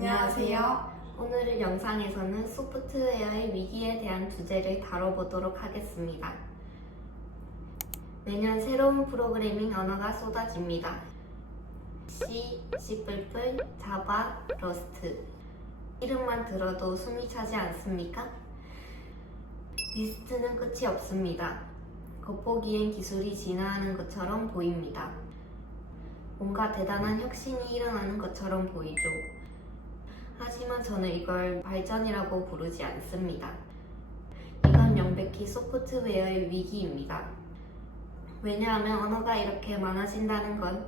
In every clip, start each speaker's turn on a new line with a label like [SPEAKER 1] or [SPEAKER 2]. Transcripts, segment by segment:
[SPEAKER 1] 안녕하세요. 오늘 영상에서는 소프트웨어의 위기에 대한 주제를 다뤄보도록 하겠습니다. 매년 새로운 프로그래밍 언어가 쏟아집니다. C, C++, 자바, 러스트. 이름만 들어도 숨이 차지 않습니까? 리스트는 끝이 없습니다. 겉보기엔 기술이 진화하는 것처럼 보입니다. 뭔가 대단한 혁신이 일어나는 것처럼 보이죠. 하지만 저는 이걸 발전이라고 부르지 않습니다. 이건 명백히 소프트웨어의 위기입니다. 왜냐하면 언어가 이렇게 많아진다는 건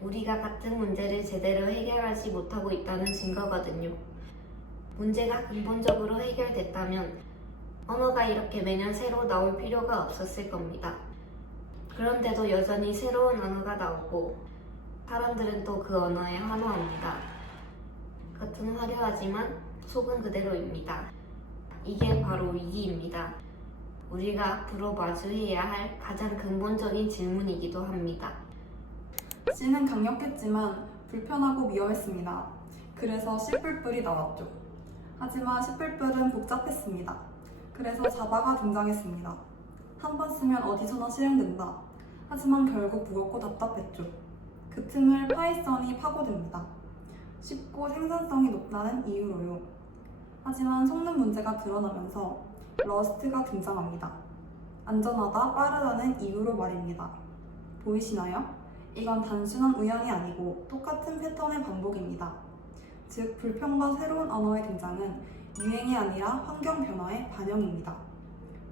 [SPEAKER 1] 우리가 같은 문제를 제대로 해결하지 못하고 있다는 증거거든요. 문제가 근본적으로 해결됐다면 언어가 이렇게 매년 새로 나올 필요가 없었을 겁니다. 그런데도 여전히 새로운 언어가 나오고 사람들은 또 그 언어에 환호합니다. 겉은 화려하지만 속은 그대로입니다. 이게 바로 위기입니다. 우리가 앞으로 마주해야 할 가장 근본적인 질문이기도 합니다.
[SPEAKER 2] C는 강력했지만 불편하고 위험했습니다. 그래서 C++이 나왔죠. 하지만 C++은 복잡했습니다. 그래서 자바가 등장했습니다. 한 번 쓰면 어디서나 실행된다. 하지만 결국 무겁고 답답했죠. 그 틈을 파이썬이 파고듭니다. 쉽고 생산성이 높다는 이유로요. 하지만 속는 문제가 드러나면서 러스트가 등장합니다. 안전하다, 빠르다는 이유로 말입니다. 보이시나요? 이건 단순한 우연이 아니고 똑같은 패턴의 반복입니다. 즉, 불평과 새로운 언어의 등장은 유행이 아니라 환경 변화의 반영입니다.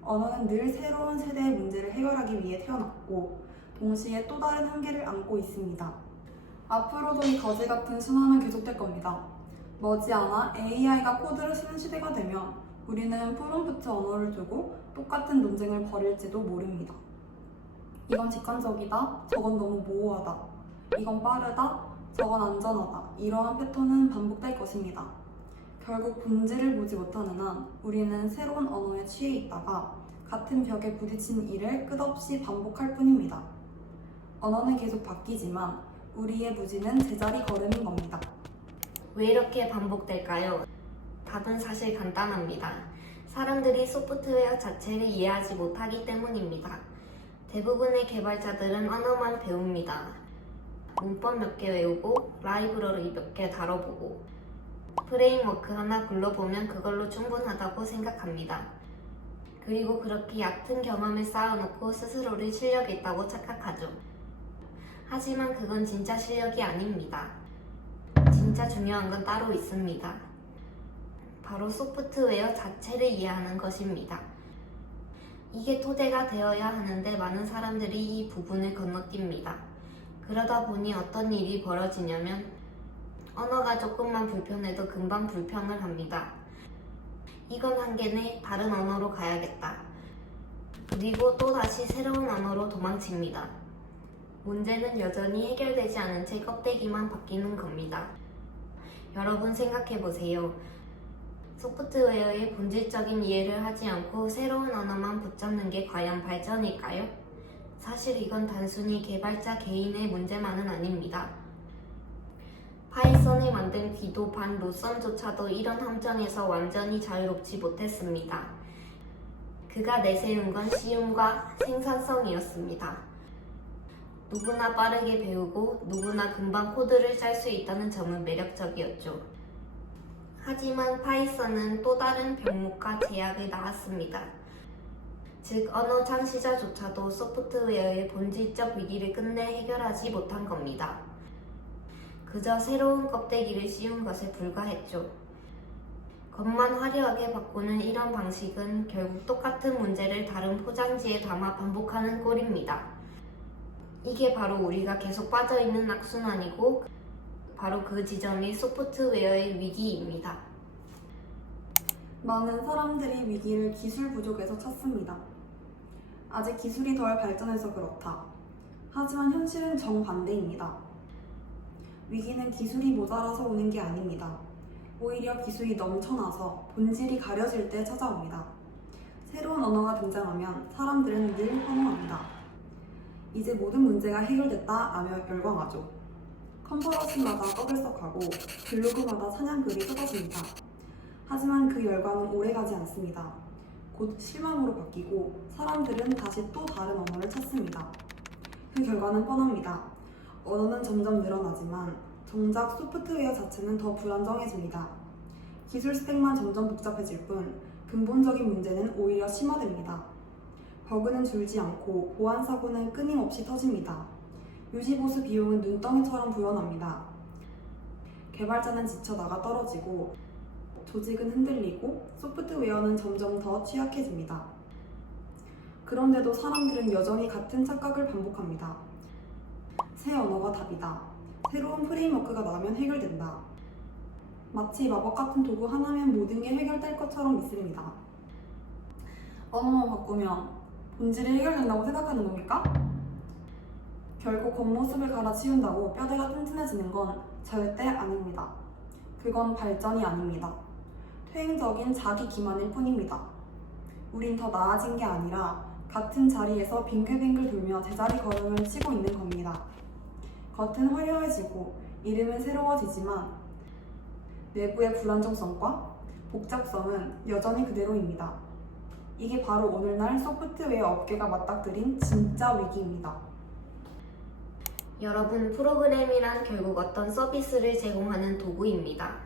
[SPEAKER 2] 언어는 늘 새로운 세대의 문제를 해결하기 위해 태어났고, 동시에 또 다른 한계를 안고 있습니다. 앞으로도 이 거지 같은 순환은 계속될 겁니다. 머지않아 AI가 코드를 쓰는 시대가 되면 우리는 프롬프트 언어를 두고 똑같은 논쟁을 벌일지도 모릅니다. 이건 직관적이다, 저건 너무 모호하다, 이건 빠르다, 저건 안전하다, 이러한 패턴은 반복될 것입니다. 결국 본질을 보지 못하는 한 우리는 새로운 언어에 취해 있다가 같은 벽에 부딪힌 일을 끝없이 반복할 뿐입니다. 언어는 계속 바뀌지만 우리의 무지는 제자리 걸음인 겁니다.
[SPEAKER 1] 왜 이렇게 반복될까요? 답은 사실 간단합니다. 사람들이 소프트웨어 자체를 이해하지 못하기 때문입니다. 대부분의 개발자들은 언어만 배웁니다. 문법 몇 개 외우고 라이브러리 몇 개 다뤄보고 프레임워크 하나 굴러보면 그걸로 충분하다고 생각합니다. 그리고 그렇게 얕은 경험을 쌓아놓고 스스로를 실력 있다고 착각하죠. 하지만 그건 진짜 실력이 아닙니다. 진짜 중요한 건 따로 있습니다. 바로 소프트웨어 자체를 이해하는 것입니다. 이게 토대가 되어야 하는데 많은 사람들이 이 부분을 건너뜁니다. 그러다 보니 어떤 일이 벌어지냐면 언어가 조금만 불편해도 금방 불평을 합니다. 이건 한계네 다른 언어로 가야겠다. 그리고 또 다시 새로운 언어로 도망칩니다. 문제는 여전히 해결되지 않은 채 껍데기만 바뀌는 겁니다. 여러분 생각해 보세요. 소프트웨어의 본질적인 이해를 하지 않고 새로운 언어만 붙잡는 게 과연 발전일까요? 사실 이건 단순히 개발자 개인의 문제만은 아닙니다. 파이썬을 만든 귀도 반 로선조차도 이런 함정에서 완전히 자유롭지 못했습니다. 그가 내세운 건 쉬움과 생산성이었습니다. 누구나 빠르게 배우고 누구나 금방 코드를 짤 수 있다는 점은 매력적이었죠. 하지만 파이썬은 또 다른 병목과 제약을 낳았습니다. 즉, 언어 창시자조차도 소프트웨어의 본질적 위기를 끝내 해결하지 못한 겁니다. 그저 새로운 껍데기를 씌운 것에 불과했죠. 겉만 화려하게 바꾸는 이런 방식은 결국 똑같은 문제를 다른 포장지에 담아 반복하는 꼴입니다. 이게 바로 우리가 계속 빠져있는 악순환이고 바로 그 지점이 소프트웨어의 위기입니다.
[SPEAKER 2] 많은 사람들이 위기를 기술 부족에서 찾습니다. 아직 기술이 덜 발전해서 그렇다. 하지만 현실은 정반대입니다. 위기는 기술이 모자라서 오는 게 아닙니다. 오히려 기술이 넘쳐나서 본질이 가려질 때 찾아옵니다. 새로운 언어가 등장하면 사람들은 늘 환호합니다. 이제 모든 문제가 해결됐다 라며 열광하죠. 컨퍼런스마다 떠들썩하고 블로그마다 찬양글이 쏟아집니다. 하지만 그 열광은 오래가지 않습니다. 곧 실망으로 바뀌고 사람들은 다시 또 다른 언어를 찾습니다. 그 결과는 뻔합니다. 언어는 점점 늘어나지만 정작 소프트웨어 자체는 더 불안정해집니다. 기술 스택만 점점 복잡해질 뿐 근본적인 문제는 오히려 심화됩니다. 버그는 줄지 않고 보안 사고는 끊임없이 터집니다. 유지보수 비용은 눈덩이처럼 불어납니다. 개발자는 지쳐 나가 떨어지고 조직은 흔들리고 소프트웨어는 점점 더 취약해집니다. 그런데도 사람들은 여전히 같은 착각을 반복합니다. 새 언어가 답이다. 새로운 프레임워크가 나면 해결된다. 마치 마법 같은 도구 하나면 모든 게 해결될 것처럼 믿습니다. 언어만 바꾸면 본질이 해결된다고 생각하는 겁니까? 결국 겉모습을 갈아치운다고 뼈대가 튼튼해지는 건 절대 아닙니다. 그건 발전이 아닙니다. 퇴행적인 자기 기만일 뿐입니다. 우린 더 나아진 게 아니라 같은 자리에서 빙글빙글 돌며 제자리 걸음을 치고 있는 겁니다. 겉은 화려해지고 이름은 새로워지지만 내부의 불안정성과 복잡성은 여전히 그대로입니다. 이게 바로 오늘날 소프트웨어 업계가 맞닥뜨린 진짜 위기입니다.
[SPEAKER 1] 여러분, 프로그램이란 결국 어떤 서비스를 제공하는 도구입니다.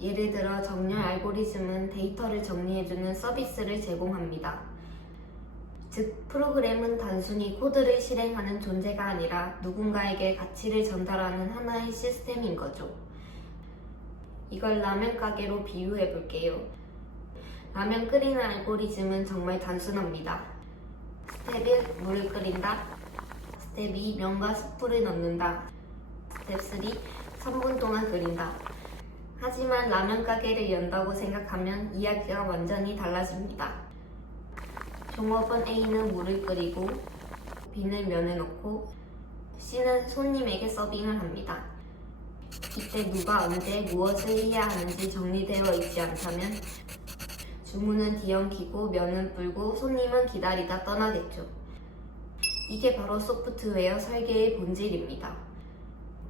[SPEAKER 1] 예를 들어 정렬 알고리즘은 데이터를 정리해주는 서비스를 제공합니다. 즉, 프로그램은 단순히 코드를 실행하는 존재가 아니라 누군가에게 가치를 전달하는 하나의 시스템인 거죠. 이걸 라면 가게로 비유해 볼게요. 라면 끓이는 알고리즘은 정말 단순합니다. 스텝 1, 물을 끓인다. 스텝 2, 면과 스프를 넣는다. 스텝 3, 3분 동안 끓인다. 하지만 라면 가게를 연다고 생각하면 이야기가 완전히 달라집니다. 종업원 A는 물을 끓이고 B는 면을 넣고 C는 손님에게 서빙을 합니다. 이때 누가 언제 무엇을 해야 하는지 정리되어 있지 않다면 주문은 뒤엉키고 면은 불고 손님은 기다리다 떠나겠죠. 이게 바로 소프트웨어 설계의 본질입니다.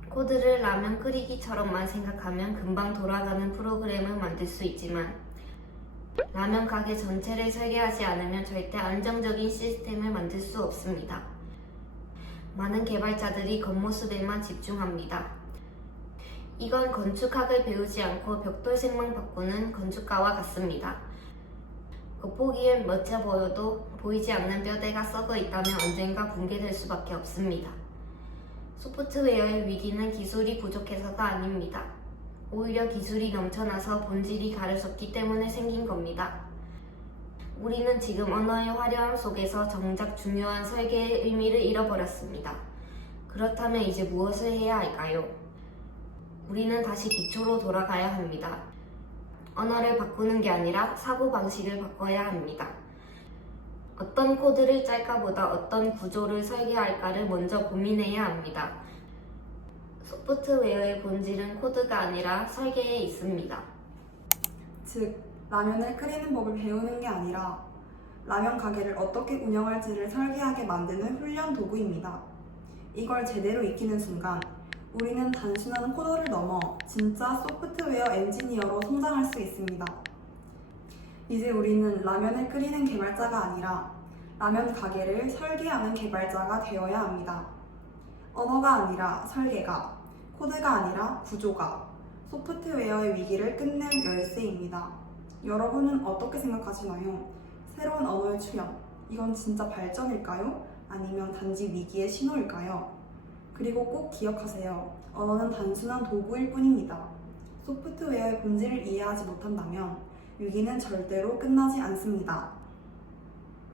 [SPEAKER 1] 코드를 라면 끓이기처럼만 생각하면 금방 돌아가는 프로그램을 만들 수 있지만 라면 가게 전체를 설계하지 않으면 절대 안정적인 시스템을 만들 수 없습니다. 많은 개발자들이 겉모습에만 집중합니다. 이건 건축학을 배우지 않고 벽돌색만 바꾸는 건축가와 같습니다. 겉보기엔 멋져 보여도 보이지 않는 뼈대가 썩어 있다면 언젠가 붕괴될 수밖에 없습니다. 소프트웨어의 위기는 기술이 부족해서가 아닙니다. 오히려 기술이 넘쳐나서 본질이 가려졌기 때문에 생긴 겁니다. 우리는 지금 언어의 화려함 속에서 정작 중요한 설계의 의미를 잃어버렸습니다. 그렇다면 이제 무엇을 해야 할까요? 우리는 다시 기초로 돌아가야 합니다. 언어를 바꾸는 게 아니라 사고방식을 바꿔야 합니다. 어떤 코드를 짤까보다 어떤 구조를 설계할까를 먼저 고민해야 합니다. 소프트웨어의 본질은 코드가 아니라 설계에 있습니다.
[SPEAKER 2] 즉, 라면을 끓이는 법을 배우는 게 아니라 라면 가게를 어떻게 운영할지를 설계하게 만드는 훈련 도구입니다. 이걸 제대로 익히는 순간 우리는 단순한 코더를 넘어 진짜 소프트웨어 엔지니어로 성장할 수 있습니다. 이제 우리는 라면을 끓이는 개발자가 아니라 라면 가게를 설계하는 개발자가 되어야 합니다. 언어가 아니라 설계가, 코드가 아니라 구조가 소프트웨어의 위기를 끝낼 열쇠입니다. 여러분은 어떻게 생각하시나요? 새로운 언어의 출현, 이건 진짜 발전일까요? 아니면 단지 위기의 신호일까요? 그리고 꼭 기억하세요. 언어는 단순한 도구일 뿐입니다. 소프트웨어의 본질을 이해하지 못한다면 위기는 절대로 끝나지 않습니다.